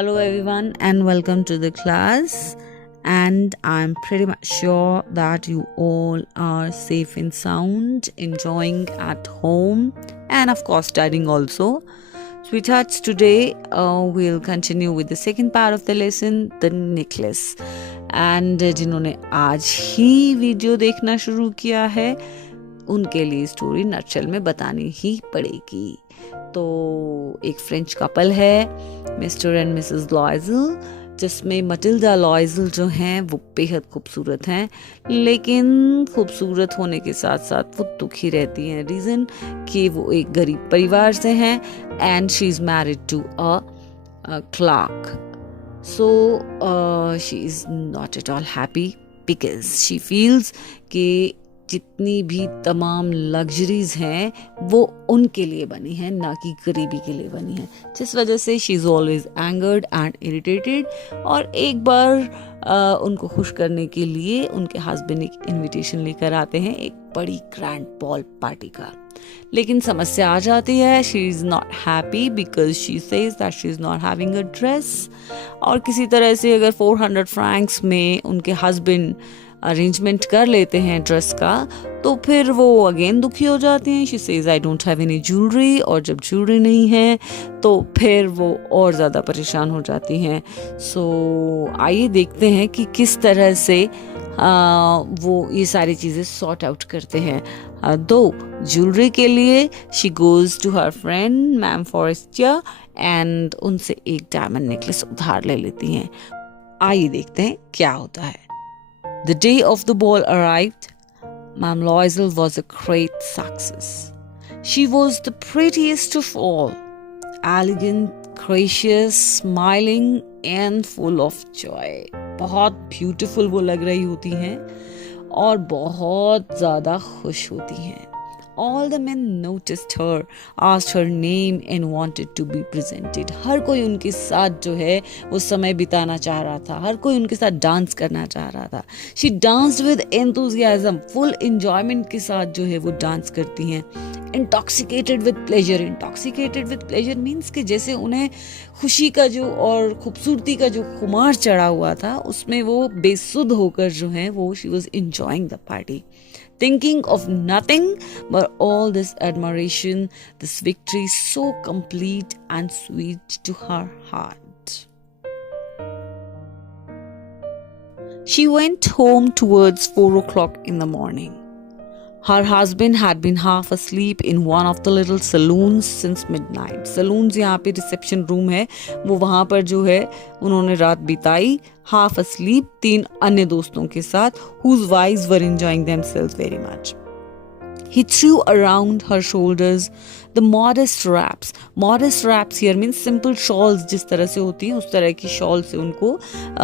Hello, everyone, and welcome to the class. And I'm pretty much sure that you all are safe and sound, enjoying at home, and of course, studying also. Sweethearts, today we'll continue with the second part of the lesson, the necklace. And जिन्होंने आज ही video देखना शुरू किया है उनके लिए story nutshell में बतानी ही पड़ेगी। तो एक फ्रेंच कपल है, मिस्टर एंड मिसेस लॉयजल, जिसमें मटिल्डा लॉयजल जो हैं वो बेहद खूबसूरत हैं, लेकिन खूबसूरत होने के साथ साथ वो दुखी रहती हैं। रीज़न कि वो एक गरीब परिवार से हैं and she is married to a clerk. So she is not at all happy because she feels कि जितनी भी तमाम लग्जरीज हैं वो उनके लिए बनी हैं, ना कि गरीबी के लिए बनी हैं, जिस वजह से she is always angered and irritated. और एक बार उनको खुश करने के लिए उनके हस्बैंड एक इनविटेशन लेकर आते हैं एक बड़ी ग्रैंड बॉल पार्टी का। लेकिन समस्या आ जाती है, she is not happy because she says that she is not having a dress. और किसी तरह से अगर 400 फ्रैंक्स में उनके हस्बैंड अरेंजमेंट कर लेते हैं ड्रेस का, तो फिर वो अगेन दुखी हो जाती हैं। She says I don't have any jewellery, और जब ज्वेलरी नहीं है तो फिर वो और ज़्यादा परेशान हो जाती हैं। सो आइए देखते हैं कि किस तरह से वो ये सारी चीज़ें सॉर्ट आउट करते हैं। दो ज्वेलरी के लिए she goes to her friend ma'am Forestier and उनसे एक डायमंड नेकलेस उधार ले लेती हैं। आइए देखते हैं क्या होता है। The day of the ball arrived. Ma'am Loisel was a great success. She was the prettiest of all, elegant, gracious, smiling and full of joy. बहुत beautiful वो लग रही होती हैं और बहुत ज़्यादा खुश होती हैं। All the men noticed her, asked her name and wanted to be presented. हर कोई उनके साथ जो है वो समय बिताना चाह रहा था, हर कोई उनके साथ डांस करना चाह रहा था। She danced with enthusiasm, full enjoyment के साथ जो है वो डांस करती हैं। Intoxicated with pleasure. Intoxicated with pleasure means कि जैसे उन्हें खुशी का जो और खूबसूरती का जो खुमार चढ़ा हुआ था, उसमें वो बेसुध होकर जो है वो she was enjoying the party. Thinking of nothing but all this admiration, this victory so complete and sweet to her heart. She went home towards 4 o'clock in the morning. Her husband had been half asleep in one of the little saloons since midnight. Saloons यहाँ पे reception room है, वो वहाँ पर जो है उन्होंने रात बिताई half asleep 3 अन्य दोस्तों के साथ, whose wives were enjoying themselves very much. He threw around her shoulders the modest wraps. Modest wraps here means simple shawls, जिस तरह से होती हैं उस तरह की शॉल से उनको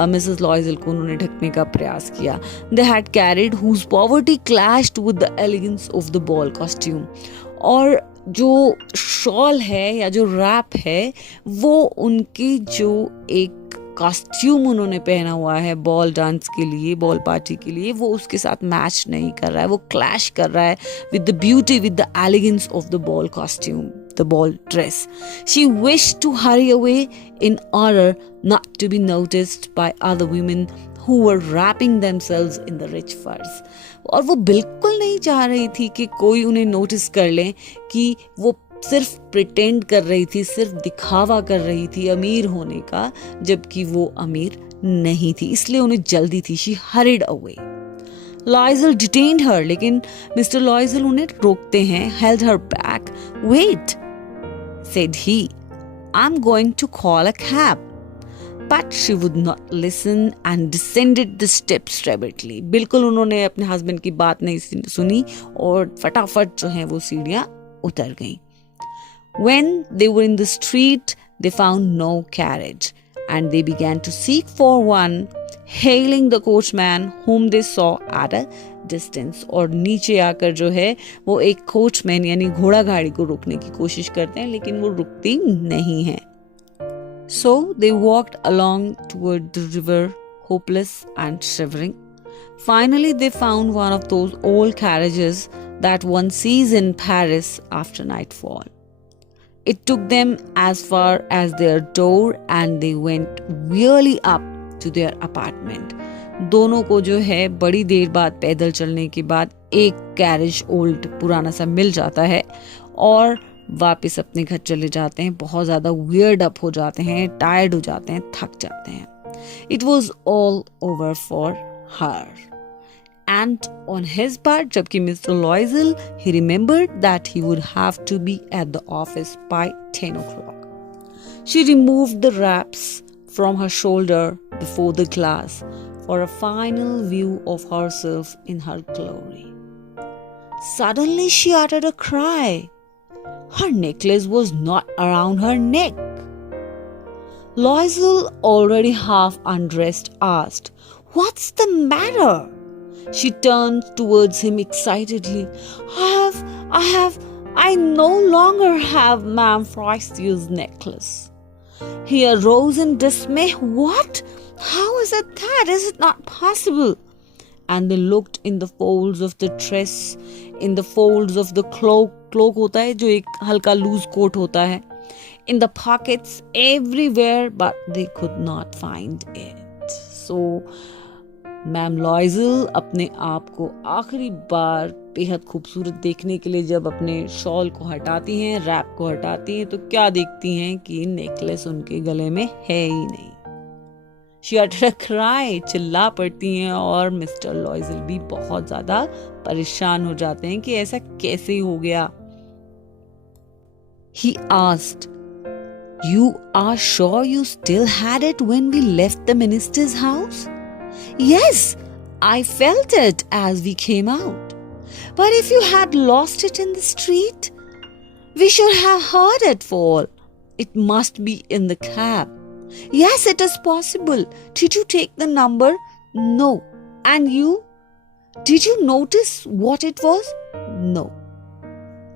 मिसेस लॉयजल को उन्होंने ढकने का प्रयास किया। They had carried whose poverty clashed with the elegance of the ball costume. और जो शॉल है या जो रैप है वो उनकी जो एक कॉस्ट्यूम उन्होंने पहना हुआ है बॉल डांस के लिए, बॉल पार्टी के लिए, वो उसके साथ मैच नहीं कर रहा है, वो क्लैश कर रहा है with the beauty, with the elegance of the ball costume, the ball dress. She wished to hurry away in order not to be noticed by other women who were wrapping themselves in the rich furs. और वो बिल्कुल नहीं चाह रही थी कि कोई उन्हें नोटिस कर ले कि वो सिर्फ प्रिटेंड कर रही थी, सिर्फ दिखावा कर रही थी अमीर होने का, जबकि वो अमीर नहीं थी, इसलिए उन्हें जल्दी थी. She hurried away. Loisel detained her, लेकिन मिस्टर लॉयजल उन्हें रोकते हैं. Held her back. Wait, said he, I am going to call a cab. But she would not listen and descended the steps rapidly. बिल्कुल उन्होंने अपने husband की बात नहीं सुनी और फटाफट जो है वो सीढ़ियाँ उतर गईं. When they were in the street, they found no carriage, and they began to seek for one, hailing the coachman whom they saw at a distance. और नीचे आकर जो है वो एक कोचमैन यानी घोड़ा गाड़ी को रोकने की कोशिश करते हैं, लेकिन वो रुकती नहीं है. So they walked along toward the river, hopeless and shivering. Finally, they found one of those old carriages that one sees in Paris after nightfall. It took them as far as their door and they went really up to their apartment. दोनों को जो है बड़ी देर बाद पैदल चलने के बाद एक कैरेज ओल्ड पुराना सा मिल जाता है और वापस अपने घर चले जाते हैं. बहुत ज़्यादा वियर्ड अप हो जाते हैं, टायर्ड हो जाते हैं, थक जाते हैं. It was all over for her. And on his part, जबकि Mr. Loisel, he remembered that he would have to be at the office by 10 o'clock. She removed the wraps from her shoulder before the glass for a final view of herself in her glory. Suddenly she uttered a cry. Her necklace was not around her neck. Loisel, already half undressed, asked, "What's the matter?" She turned towards him excitedly. I no longer have Ma'am Frostier's necklace. He arose in dismay. What? How is it that? Is it not possible? And they looked in the folds of the dress, in the folds of the cloak. Cloak होता है जो एक हल्का loose coat होता है. In the pockets, everywhere, but they could not find it. So, ma'am लॉयजल अपने आप को आखिरी बार बेहद खूबसूरत देखने के लिए जब अपने शॉल को हटाती हैं, रैप को हटाती हैं, तो क्या देखती हैं कि नेकलेस उनके गले में है ही नहीं. She uttered a cry, चिल्ला पड़ती हैं और मिस्टर लॉयजल भी बहुत ज्यादा परेशान हो जाते हैं कि ऐसा कैसे हो गया. He asked, "You are sure you still had it when we left the minister's house?" "Yes, I felt it as we came out. But if you had lost it in the street, we should have heard it fall. It must be in the cab." "Yes, it is possible. Did you take the number?" "No." "And you? Did you notice what it was?" "No."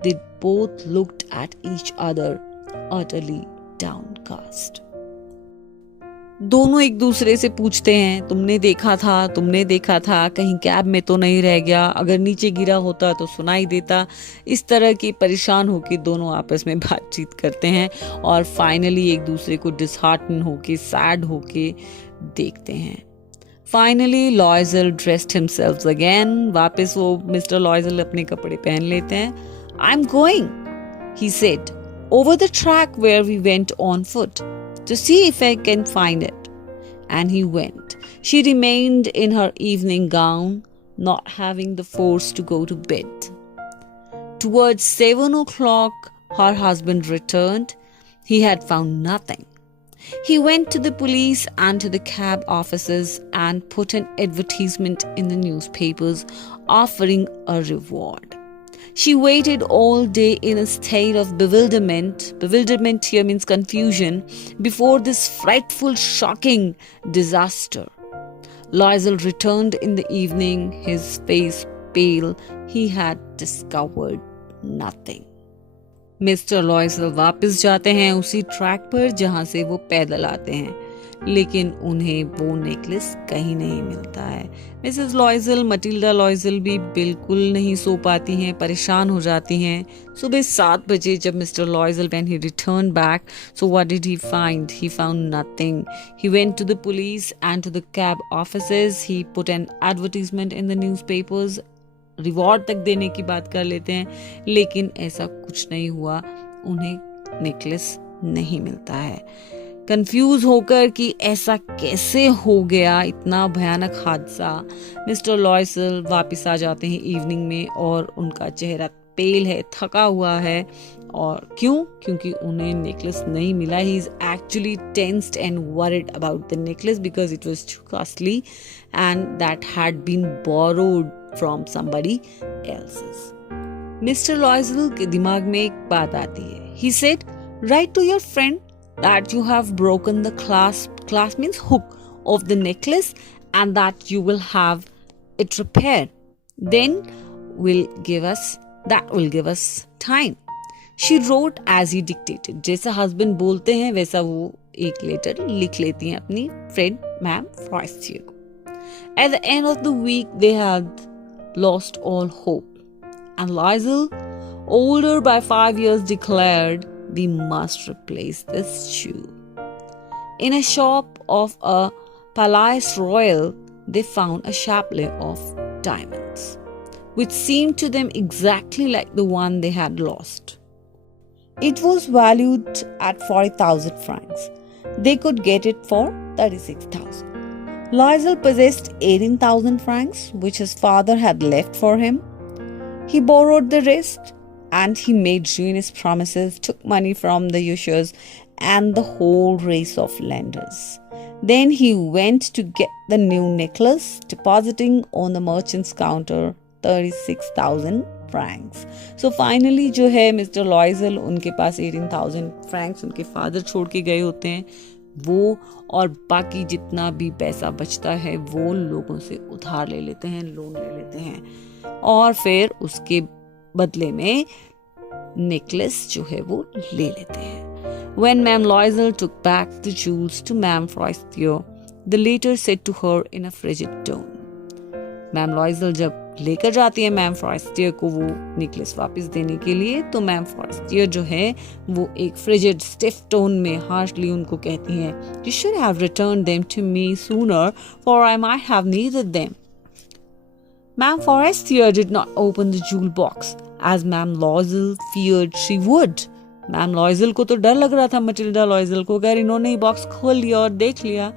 They both looked at each other, utterly downcast. दोनों एक दूसरे से पूछते हैं, तुमने देखा था, कहीं कैब में तो नहीं रह गया, अगर नीचे गिरा होता तो सुनाई देता. इस तरह की परेशान होकर दोनों आपस में बातचीत करते हैं और फाइनली एक दूसरे को डिसहार्टन होके, सैड होके देखते हैं. Finally लॉयजल dressed himself again. वापस वो मिस्टर लॉयजल अपने कपड़े पहन लेते हैं. "I'm going," he said, "over the track where we went on foot, to see if I can find it." And he went. She remained in her evening gown, not having the force to go to bed. Towards 7 o'clock, her husband returned. He had found nothing. He went to the police and to the cab offices and put an advertisement in the newspapers offering a reward. She waited all day in a state of bewilderment. Bewilderment here means confusion before this frightful, shocking disaster. Loisel returned in the evening, his face pale. He had discovered nothing. Mister लॉयजल वापस जाते हैं उसी track पर जहां से वो पैदल आते हैं, लेकिन उन्हें वो नेकलेस कहीं नहीं मिलता है. मिसेस लॉयजल, मटिल्डा लॉयजल भी बिल्कुल नहीं सो पाती हैं, परेशान हो जाती हैं. सुबह 7 बजे जब mister लॉयजल when he returned back, so what did he find? He found nothing. He went to the police and to the cab offices. He put an advertisement in the newspapers. Reward तक देने की बात कर लेते हैं, लेकिन ऐसा कुछ नहीं हुआ. उन्हें नेकलेस नहीं मिलता है. कंफ्यूज होकर कि ऐसा कैसे हो गया, इतना भयानक हादसा, मिस्टर लॉयजल वापस आ जाते हैं इवनिंग में और उनका चेहरा पेल है, थका हुआ है. और क्योंकि उन्हें नेकलेस नहीं मिला. He is actually tensed and worried about the necklace because it was too costly and that had been borrowed from somebody else's. Mister Loisel के दिमाग में एक बात आती है. He said, write to your friend that you have broken the clasp means hook of the necklace and that you will have it repaired. Then will give us time. She wrote as he dictated. जैसा husband बोलते हैं वैसा वो एक letter लिख लेती हैं अपनी फ्रेंड मैम फ्रॉस्टियर को. At the end of the week they had lost all hope and Loisel, older by 5 years, declared we must replace this shoe. In a shop of a Palais Royal, they found a chapelet of diamonds, which seemed to them exactly like the one they had lost. It was valued at 40,000 francs. They could get it for 36,000. Loisel possessed 18,000 francs, which his father had left for him. He borrowed the rest, and he made ruinous promises, took money from the ushers and the whole race of lenders. Then he went to get the new necklace, depositing on the merchant's counter 36,000 francs. So finally जो है mister लॉयजल, उनके पास 18,000 francs उनके father छोड़ के गए होते हैं, वो और बाकी जितना भी पैसा बचता है वो लोगों से उधार ले लेते हैं, लोन ले लेते हैं, और फिर उसके बदले में नेकलेस जो है वो ले लेते हैं. When Ma'am Loisel took back the jewels to Ma'am Forestier, the latter said to her in a frigid tone. Ma'am लॉयजल जब लेकर जाती है मैम फॉरेस्टियर को वो नेकलेस वापस देने के लिए, तो मैम फॉरेस्टियर जो है वो एक फ्रिजिड स्टिफ टोन में हार्शली उनको कहती हैं, You should have returned them to me sooner, for I might have needed them. Ma'am Forestier did not open the jewel box, as Ma'am Loisel feared she would. Ma'am लॉयजल को तो डर लग रहा था मटिल्डा लॉयजल को, अगर इन्होंने ही बॉक्स खोल लिया और देख लिया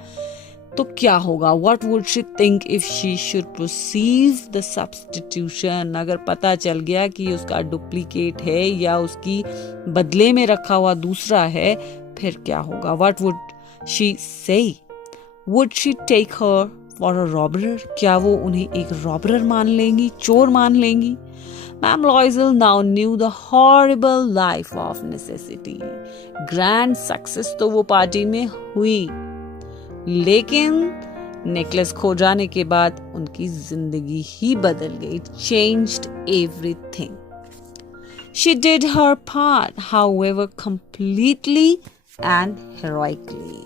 तो क्या होगा. What would she think if she should perceive the substitution? अगर पता चल गया कि उसका डुप्लीकेट है या उसकी बदले में रखा हुआ दूसरा है, फिर क्या होगा. What would she say? Would she take her for a robber? क्या वो उन्हें एक रॉबरर मान लेंगी, चोर मान लेंगी. Ma'am Loisel now knew the horrible life of necessity. Grand success तो वो पार्टी में हुई, लेकिन नेकलेस खो जाने के बाद उनकी जिंदगी ही बदल गई. It changed everything. She did her part, however, completely and heroically.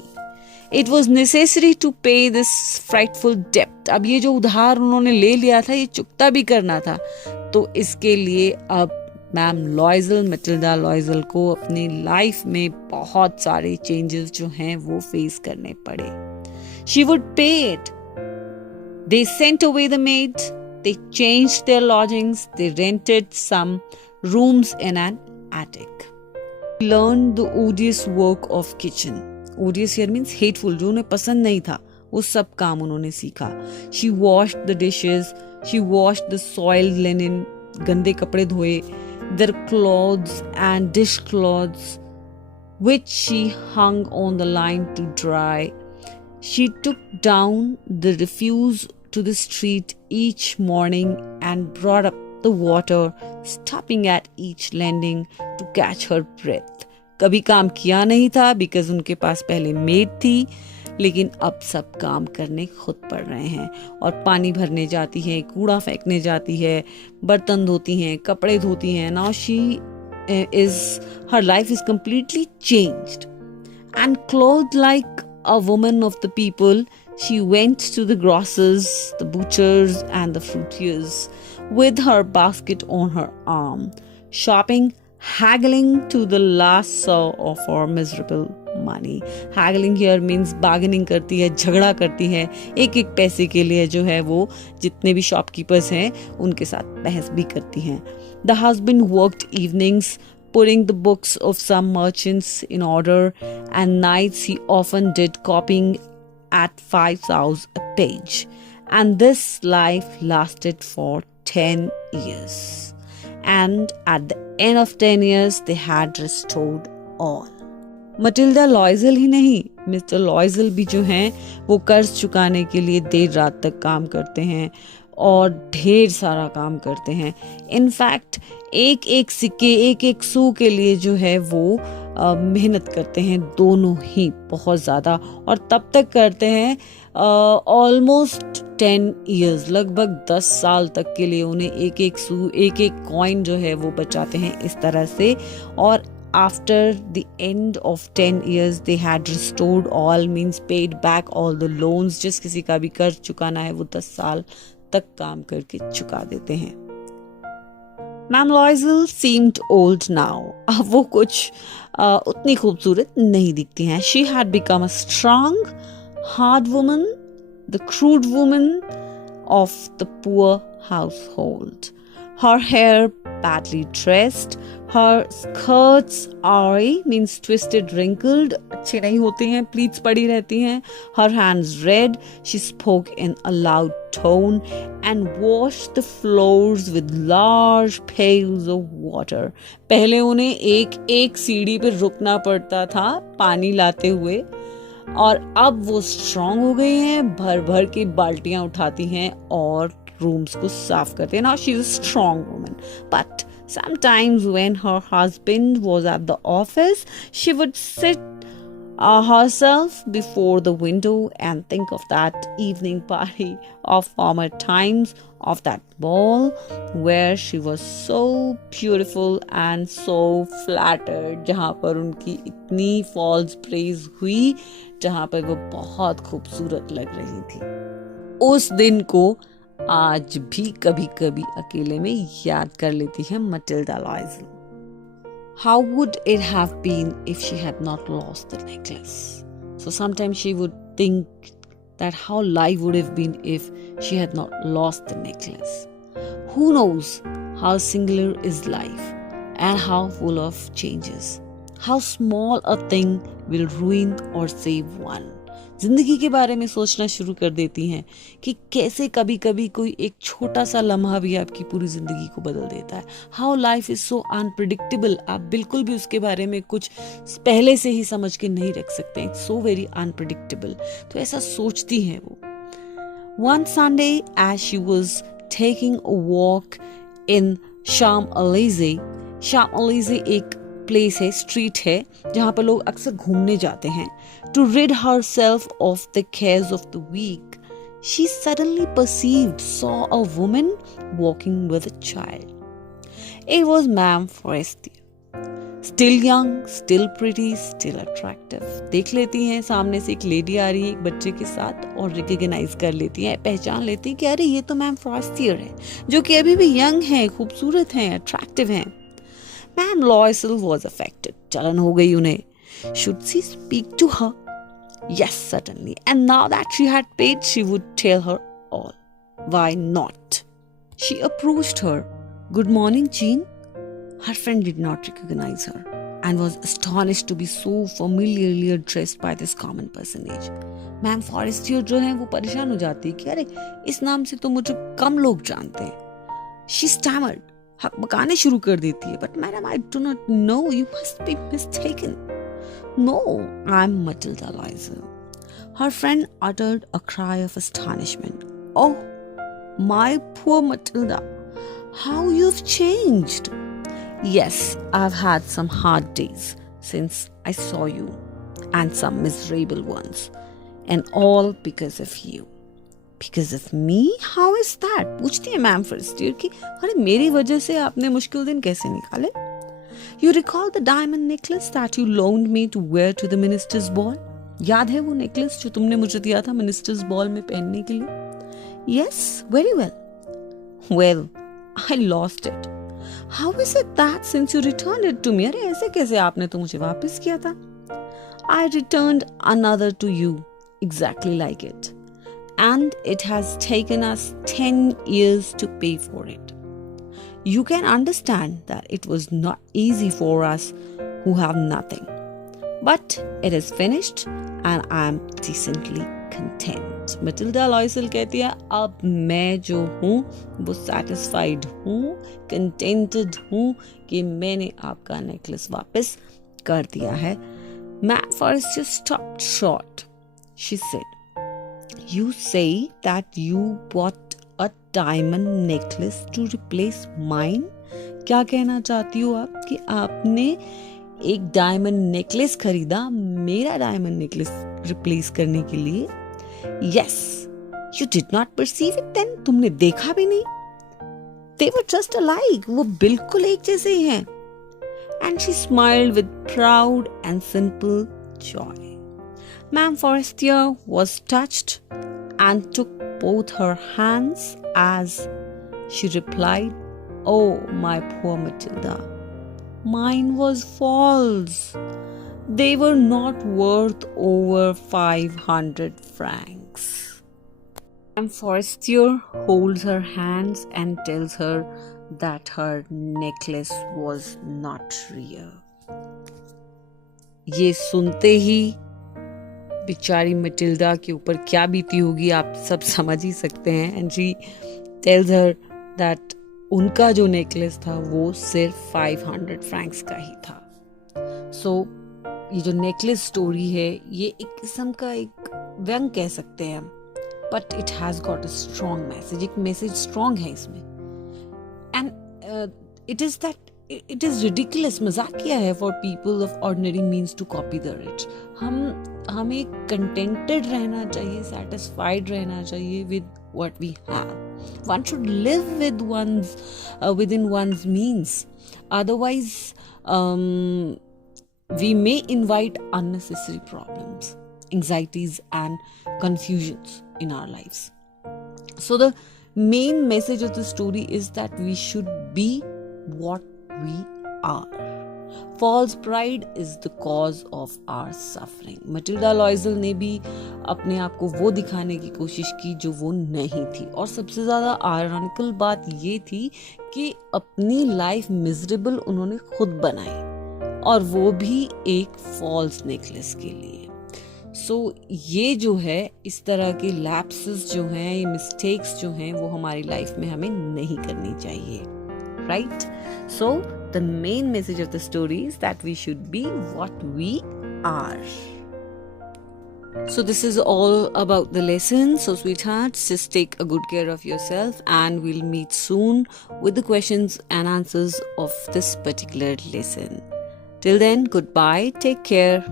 It was necessary to pay this frightful debt. अब ये जो उधार उन्होंने ले लिया था ये चुकता भी करना था, तो इसके लिए अब मैम लॉयजल, मटिल्डा लॉयजल को अपनी लाइफ में बहुत सारे चेंजेस जो हैं वो फेस करने पड़े. She would pay it. They sent away the maids. They changed their lodgings. They rented some rooms in an attic. She learned the odious work of kitchen. Odious here means hateful, जो उन्हें पसंद नहीं था, वो सब काम उन्होंने सीखा. She washed the dishes. She washed the soiled linen. गंदे कपड़े धोए. Their clothes and dish clothes, which she hung on the line to dry. She took down the refuse to the street each morning and brought up the water, stopping at each landing to catch her breath. कभी काम किया नहीं था because उनके पास पहले made थी, लेकिन अब सब काम करने खुद पड़ रहे हैं और पानी भरने जाती है, कूड़ा फेंकने जाती है, बर्तन धोती हैं, कपड़े धोती हैं. Now she her life is completely changed. And clothed like a woman of the people, she went to the grocers, the butchers and the fruitiers with her basket on her arm, shopping, haggling to the last sou of her miserable money. Haggling here means bargaining करती है, झगड़ा करती है, एक एक पैसे के लिए जो है वो जितने भी शॉपकीपर्स हैं उनके साथ बहस भी करती हैं. The husband worked evenings, putting the books of some merchants in order, and nights he often did copying at 5 sous a page. And this life lasted for 10 years. And at the end of 10 years, they had restored all. Matilda Loisel ही नहीं, Mister लॉयजल भी जो हैं वो कर्ज चुकाने के लिए देर रात तक काम करते हैं और ढेर सारा काम करते हैं. इनफैक्ट एक एक सिक्के, एक एक सू के लिए जो है वो मेहनत करते हैं, दोनों ही बहुत ज़्यादा, और तब तक करते हैं ऑलमोस्ट 10 years, लगभग 10 साल तक के लिए उन्हें एक एक सू, एक एक कॉइन जो है वो बचाते हैं इस तरह से. और after the end of 10 years they had restored all, means paid back all the loans. जिस किसी का भी कर्ज चुकाना है वो 10 साल तक काम करके चुका देते हैं. Ma'am लॉयजल seemed old now. अब वो कुछ उतनी खूबसूरत नहीं दिखती हैं. She had become a strong, hard woman, the crude woman of the poor household. Her hair badly dressed, her skirts awry means twisted, wrinkled, अच्छे नहीं होते हैं, pleats पड़ी रहती हैं. Her hands red, she spoke in a loud tone and washed the floors with large pails of water. पहले उन्हें एक सीढ़ी पे रुकना पड़ता था पानी लाते हुए, और अब वो स्ट्रांग हो गई हैं, भर भर की बाल्टियां उठाती हैं और रूम्स को साफ करते हैं. Now she's a strong woman, but sometimes when her husband was at the office, she would sit herself before the window and think of that evening party of former times, of that ball where she was so beautiful and so flattered, जहाँ पर उनकी इतनी false praise हुई, जहाँ पर वो बहुत खूबसूरत लग रही थी. उस दिन को आज भी कभी कभी अकेले में याद कर लेती है Matilda लॉयजल. How would it have been if she had not lost the necklace? So sometimes she would think that how life would have been if she had not lost the necklace. Who knows how singular is life and how full of changes. How small a thing will ruin or save one. जिंदगी के बारे में सोचना शुरू कर देती हैं कि कैसे कभी कभी कोई एक छोटा सा लम्हा भी आपकी पूरी जिंदगी को बदल देता है. How life is so unpredictable. आप बिल्कुल भी उसके बारे में कुछ पहले से ही समझ के नहीं रख सकते. So very unpredictable. तो ऐसा सोचती हैं वो. One Sunday as she was taking a walk in Champs Elysees. Champs Elysees एक प्लेस है, स्ट्रीट है, जहाँ पर लोग अक्सर घूमने जाते हैं. To rid herself of the cares of the week, she suddenly saw a woman walking with a child. It was Ma'am Forestier. Still young, still pretty, still attractive. देख लेती हैं सामने से एक लेडी आ रही है एक बच्चे के साथ और रिकॉग्नाइज कर लेती हैं, पहचान लेती हैं कि अरे ये तो मैम फॉरेस्टियर है, जो कि अभी भी यंग है, खूबसूरत हैं, अट्रैक्टिव हैं. Ma'am लॉयजल was affected. चलन हो गई उन्हें. Should she speak to her? Yes, certainly. And now that she had paid, she would tell her all. Why not? She approached her. Good morning, Jean. Her friend did not recognize her and was astonished to be so familiarly addressed by this common personage. Ma'am Forestier जो है वो परेशान हो जाती है कि अरे इस नाम से तो मुझे कम लोग जानते हैं. She stammered. हक बकाने शुरू कर देती है. But madam, I do not know. You must be mistaken. No, I'm Matilda Liozel. Her friend uttered a cry of astonishment. Oh, my poor Matilda, how you've changed. Yes, I've had some hard days since I saw you, and some miserable ones, and all because of you. Because of me? How is that? पूछती है ma'am Forestier कि अरे मेरी वजह से आपने मुश्किल दिन कैसे निकाले? You recall the diamond necklace that you loaned me to wear to the minister's ball? याद है वो नेकलेस जो तुमने मुझे दिया था मिनिस्टर्स बॉल में पहनने के लिए? Yes, very well. Well, I lost it. How is it that since you returned it to me? अरे ऐसे कैसे आपने तो मुझे वापस किया था? I returned another to you, exactly like it. And it has taken us 10 years to pay for it. You can understand that it was not easy for us who have nothing. But it is finished and I am decently content. Matilda Liozel कहती है अब मैं जो हूँ वो satisfied हूँ, contented हूँ कि मैंने आपका नेकलेस वापस कर दिया है. Ma'am Forestier stopped short. She said, You say that you bought a diamond necklace to replace mine? क्या कहना चाहती हो आप कि आपने एक डायमंड नेकलेस खरीदा मेरा डायमंड नेकलेस रिप्लेस करने के लिए? Yes, you did not perceive it then. तुमने देखा भी नहीं. They were just alike. वो बिल्कुल एक जैसे ही हैं. And she smiled with proud and simple joy. Ma'am Forestier was touched and took both her hands as she replied, Oh, my poor Matilda. Mine was false. They were not worth over 500 francs. And Forestier holds her hands and tells her that her necklace was not real. ये सुनते ही बेचारी Matilda के ऊपर क्या बीती होगी आप सब समझ ही सकते हैं. And she tells her that उनका जो नेकलेस था वो सिर्फ 500 फ्रैंक्स का ही था. सो ये जो नेकलेस स्टोरी है ये एक किस्म का एक व्यंग कह सकते हैं, but it has got a strong message. एक मैसेज स्ट्रॉन्ग है इसमें. And it is that it is ridiculous, मजाकिया है for people of ordinary means to copy the rich. हमें contented रहना चाहिए, satisfied रहना चाहिए with what we have. One should live with within one's means. Otherwise, we may invite unnecessary problems, anxieties and confusions in our lives. So the main message of the story is that we should be what we are. False pride is the cause of our suffering. Matilda Loisel ने भी अपने आप को वो दिखाने की कोशिश की जो वो नहीं थी. और सबसे ज़्यादा आयरॉनिकल बात ये थी कि अपनी लाइफ मिजरेबल उन्होंने खुद बनाई, और वो भी एक फॉल्स नेकलेस के लिए. सो ये जो है इस तरह के लैप्सेस जो हैं, ये मिस्टेक्स जो हैं, वो हमारी लाइफ में हमें नहीं करनी चाहिए. Right? So the main message of the story is that we should be what we are. So this is all about the lesson. So sweethearts, just take a good care of yourself, and we'll meet soon with the questions and answers of this particular lesson. Till then, goodbye. Take care.